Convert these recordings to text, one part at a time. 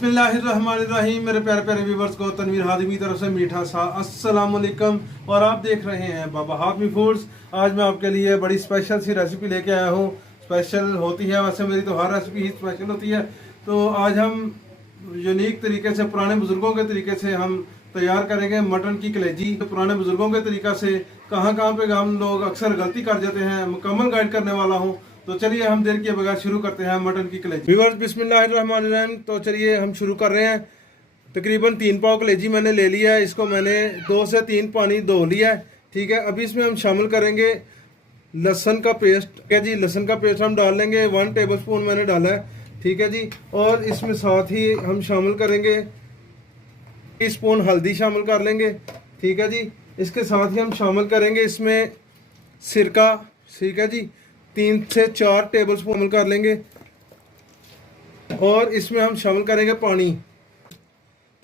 बिस्मिल्लाहिर्रहमानिर्रहीम। मेरे प्यारे प्यारे व्यूवर्स को तनवीर हादिमी तरफ से मीठा सा अस्सलाम वालेकुम और आप देख रहे हैं बाबा हादमी फूड्स। आज मैं आपके लिए बड़ी स्पेशल सी रेसिपी लेके आया हूँ। स्पेशल होती है, वैसे मेरी तो हर रेसिपी ही स्पेशल होती है। तो आज हम यूनिक तरीके से, पुराने बुजुर्गों के तरीके से हम तैयार करेंगे मटन की कलेजी। तो पुराने बुजुर्गों के तरीका से कहाँ कहाँ पे हम लोग अक्सर गलती कर जाते हैं, मुकम्मल गाइड करने वाला हूँ। तो चलिए हम देर किए बगैर शुरू करते हैं मटन की कलेजी। व्यूअर्स बिस्मिल्लाहिर्रहमानिर्रहीम। तो चलिए हम शुरू कर रहे हैं। तकरीबन 3 पाव कलेजी मैंने ले लिया है। इसको मैंने 2 से 3 पानी धो लिया है। ठीक है, अभी इसमें हम शामिल करेंगे लहसुन का पेस्ट। ठीक है जी, लहसुन का पेस्ट हम डाल लेंगे, 1 टेबल स्पून मैंने डाला है। ठीक है जी, और इसमें साथ ही हम शामिल करेंगे टीस्पून हल्दी शामिल कर लेंगे। ठीक है जी, इसके साथ ही हम शामिल करेंगे इसमें सिरका। ठीक है जी, 3 से 4 टेबल स्पून शामिल कर लेंगे और इसमें हम शामिल करेंगे पानी।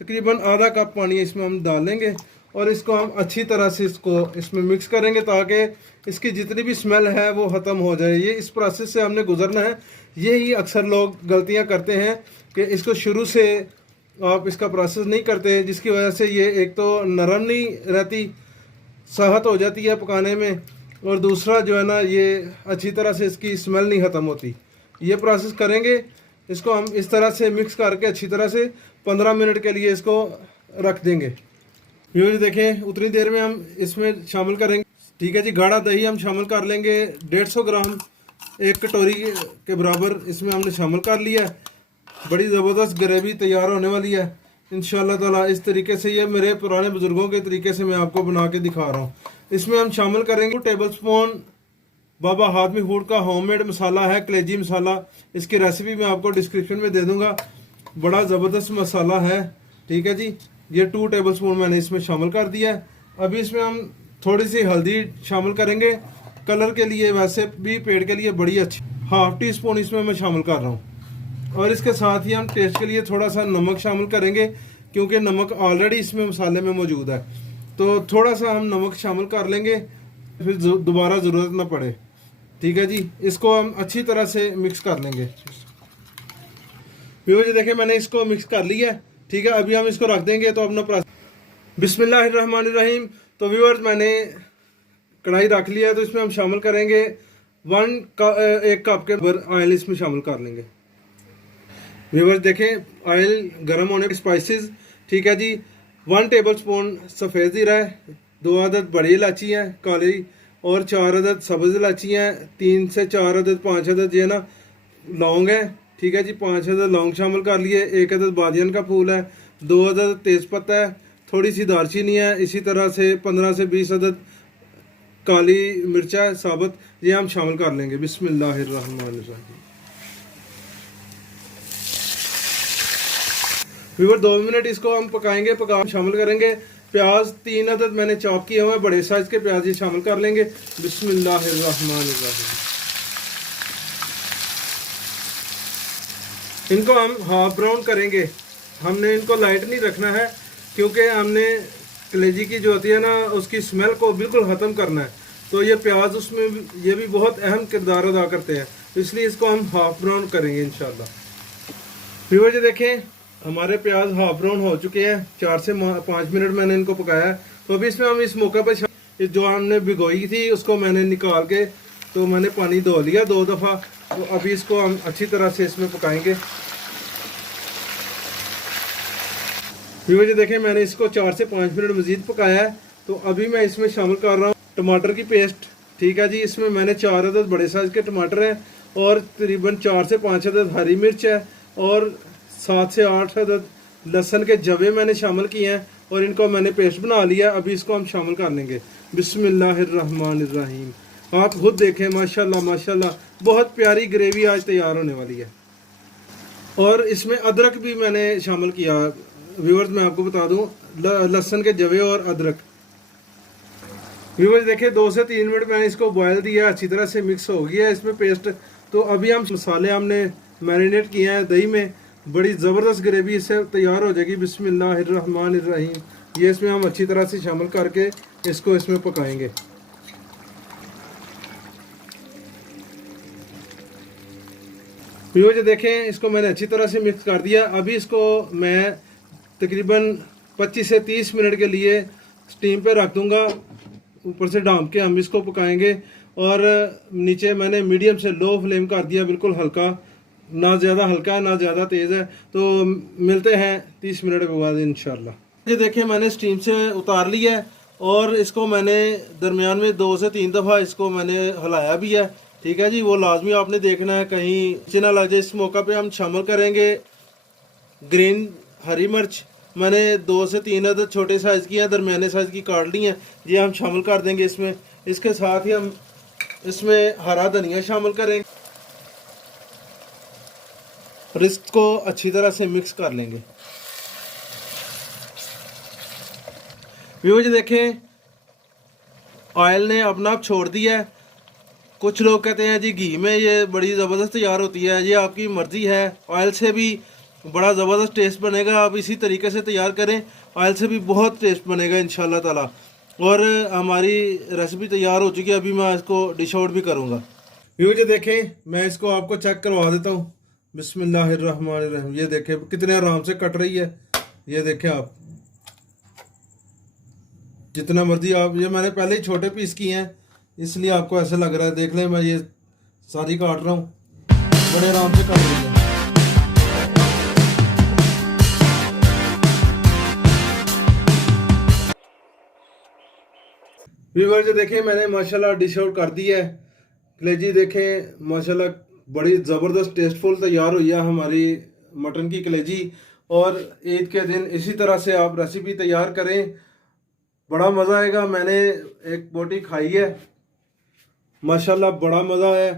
तकरीबन आधा कप पानी इसमें हम डाल लेंगे और इसको हम अच्छी तरह से इसमें मिक्स करेंगे ताकि इसकी जितनी भी स्मेल है वो ख़त्म हो जाए। ये इस प्रोसेस से हमने गुजरना है। यही अक्सर लोग गलतियां करते हैं कि इसको शुरू से आप इसका प्रोसेस नहीं करते, जिसकी वजह से ये एक तो नरम नहीं रहती, सहत हो जाती है पकाने में, और दूसरा जो है ना ये अच्छी तरह से इसकी स्मेल नहीं ख़त्म होती। ये प्रोसेस करेंगे, इसको हम इस तरह से मिक्स करके अच्छी तरह से 15 मिनट के लिए इसको रख देंगे। ये देखें, उतनी देर में हम इसमें शामिल करेंगे। ठीक है जी, गाढ़ा दही हम शामिल कर लेंगे 150 ग्राम, 1 कटोरी के बराबर इसमें हमने शामिल कर लिया है। बड़ी ज़बरदस्त ग्रेवी तैयार होने वाली है इंशाल्लाह ताला। इस तरीके से, ये मेरे पुराने बुजुर्गों के तरीके से मैं आपको बना के दिखा रहा हूँ। इसमें हम शामिल करेंगे 2 टेबल स्पून बाबा हादमी फूड का होममेड मसाला है, कलेजी मसाला। इसकी रेसिपी मैं आपको डिस्क्रिप्शन में दे दूंगा। बड़ा ज़बरदस्त मसाला है। ठीक है जी, ये 2 टेबल स्पून मैंने इसमें शामिल कर दिया है। अभी इसमें हम थोड़ी सी हल्दी शामिल करेंगे कलर के लिए, वैसे भी पेट के लिए बड़ी अच्छी। 1/2 टी स्पून इसमें मैं शामिल कर रहा हूँ। और इसके साथ ही हम टेस्ट के लिए थोड़ा सा नमक शामिल करेंगे, क्योंकि नमक ऑलरेडी इसमें मसाले में मौजूद है। तो थोड़ा सा हम नमक शामिल कर लेंगे, फिर दोबारा ज़रूरत ना पड़े। ठीक है जी, इसको हम अच्छी तरह से मिक्स कर लेंगे। व्यूअर्स देखिए, मैंने इसको मिक्स कर लिया है। ठीक है, अभी हम इसको रख देंगे। तो अपना बिस्मिल्लाहिर्रहमानिर्रहीम। तो व्यूअर्स मैंने कढ़ाई रख लिया है, तो इसमें हम शामिल करेंगे 1 कप के ऑयल इसमें शामिल कर लेंगे। व्यूअर्स देखें, ऑयल गर्म होने के स्पाइसेस। ठीक है जी, 1 टेबल स्पून सफ़ेद ज़ीरा है, 2 अदद बड़ी इलायची है काली, और 4 अदद सब्ज़ इलायची हैं, 3 से 4 अदद 5 अदद जो है ना लौंग है। ठीक है जी, 5 अदद लौंग शामिल कर लिए, 1 अदद बादियन का फूल है, 2 अदद तेज़पत्ता है, थोड़ी सी दालचीनी है, इसी तरह से 15 से 20 अदद काली मिर्चा है साबुत, ये हम शामिल कर लेंगे। बिस्मिल्लाहिर्रहमानिर्रहीम। व्यूअर 2 मिनट इसको हम पकाएंगे। शामिल करेंगे प्याज, 3 अदद मैंने चॉप किए हुए बड़े साइज के प्याज, ये शामिल कर लेंगे। बिस्मिल्लाहिर्रहमानिर्रहीम। इनको हम हाफ ब्राउन करेंगे। हमने इनको लाइट नहीं रखना है, क्योंकि हमने कलेजी की जो होती है ना उसकी स्मेल को बिल्कुल ख़त्म करना है। तो ये प्याज उसमें ये भी बहुत अहम किरदार अदा करते हैं, इसलिए इसको हम हाफ ब्राउन करेंगे इंशाल्लाह। व्यूअर जी देखें, हमारे प्याज हाफ ब्राउन हो चुके हैं। 4 से 5 मिनट मैंने इनको पकाया है। तो अभी इसमें हम इस मौके पर जो हमने भिगोई थी उसको मैंने निकाल के, तो मैंने पानी धो लिया 2 दफ़ा। तो अभी इसको हम अच्छी तरह से इसमें पकाएंगे। व्यूअर जी देखें, मैंने इसको 4 से 5 मिनट मज़ीद पकाया है। तो अभी मैं इसमें शामिल कर रहा हूँ टमाटर की पेस्ट। ठीक है जी, इसमें मैंने 4 अदद बड़े साइज़ के टमाटर हैं, और तकरीबन 4 से 5 अदद हरी मिर्च है, और 7 से 8 अदद लहसुन के जवे मैंने शामिल किए हैं, और इनको मैंने पेस्ट बना लिया। अभी इसको हम शामिल कर लेंगे। बिस्मिल्लाहिर्रहमानिर्रहीम। आप खुद देखें, माशाल्लाह माशाल्लाह, बहुत प्यारी ग्रेवी आज तैयार होने वाली है। और इसमें अदरक भी मैंने शामिल किया। व्यूअर्स मैं आपको बता दूं, लहसुन के जवे और अदरक। व्यूअर्स देखिए, 2 से 3 मिनट मैंने इसको बॉयल दिया, अच्छी तरह से मिक्स हो गया है इसमें पेस्ट। तो अभी हम मसाले हमने मैरिनेट किए हैं दही में, बड़ी ज़बरदस्त ग्रेवी इससे तैयार हो जाएगी। बिस्मिल्लाहिर्रहमानिर्रहीम। ये इसमें हम अच्छी तरह से शामिल करके इसको इसमें पकाएंगे। व्यूअर्स देखें, इसको मैंने अच्छी तरह से मिक्स कर दिया। अभी इसको मैं तकरीबन 25 से 30 मिनट के लिए स्टीम पे रख दूंगा। ऊपर से ढाँप के हम इसको पकाएंगे। और नीचे मैंने मीडियम से लो फ्लेम कर दिया, बिल्कुल हल्का, ना ज़्यादा हल्का है ना ज़्यादा तेज़ है। तो मिलते हैं 30 मिनट के बाद इंशाल्लाह। ये देखिए मैंने स्टीम से उतार लिया है और इसको मैंने दरमियान में 2 से 3 दफ़ा इसको मैंने हिलाया भी है। ठीक है जी, वो लाजमी आपने देखना है कहीं नीचे ना लग जाए। इस मौका पे हम शामिल करेंगे ग्रीन हरी मिर्च। मैंने 2 से 3 अदद छोटे साइज़ की हैं, दरमियाने साइज़ की काट ली हैं, ये हम शामिल कर देंगे इसमें। इसके साथ ही हम इसमें हरा धनिया शामिल करेंगे और इसको अच्छी तरह से मिक्स कर लेंगे। व्यूअर्स देखें, ऑयल ने अपना आप छोड़ दिया है। कुछ लोग कहते हैं जी घी में ये बड़ी ज़बरदस्त तैयार होती है, ये आपकी मर्ज़ी है। ऑयल से भी बड़ा ज़बरदस्त टेस्ट बनेगा, आप इसी तरीके से तैयार करें, ऑयल से भी बहुत टेस्ट बनेगा इंशाल्लाह ताला। और हमारी रेसिपी तैयार हो चुकी है, अभी मैं इसको डिश आउट भी करूँगा। व्यूअर्स देखें, मैं इसको आपको चेक करवा देता हूँ। बिस्मिल्लाहिर्रहमानिर्रहीम। ये देखें कितने आराम से कट रही है। ये देखें आप, जितना मर्जी आप, ये मैंने पहले ही छोटे पीस किए हैं इसलिए आपको ऐसे लग रहा है। देख लें, मैं ये सारी काट रहा हूँ, बड़े आराम से काट रही है। व्यूअर्स देखें, मैंने माशाल्लाह डिश आउट कर दी है। कलेजी देखें माशाल्लाह बड़ी ज़बरदस्त टेस्टफुल तैयार हुई है हमारी मटन की कलेजी। और ईद के दिन इसी तरह से आप रेसिपी तैयार करें, बड़ा मज़ा आएगा। मैंने एक बोटी खाई है, माशाल्लाह बड़ा मज़ा है।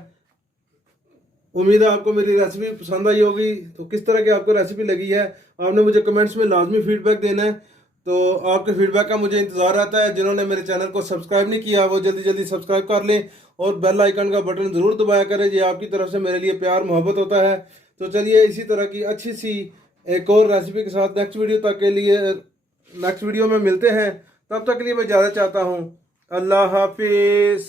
उम्मीद है आपको मेरी रेसिपी पसंद आई होगी। तो किस तरह की आपको रेसिपी लगी है आपने मुझे कमेंट्स में लाजमी फीडबैक देना है। तो आपके फीडबैक का मुझे इंतज़ार रहता है। जिन्होंने मेरे चैनल को सब्सक्राइब नहीं किया वो जल्दी जल्दी सब्सक्राइब कर लें और बेल आइकन का बटन ज़रूर दबाया करें। ये आपकी तरफ से मेरे लिए प्यार मोहब्बत होता है। तो चलिए इसी तरह की अच्छी सी एक और रेसिपी के साथ नेक्स्ट वीडियो में मिलते हैं। तब तक के लिए मैं इजाज़त चाहता हूँ। अल्लाह हाफिज़।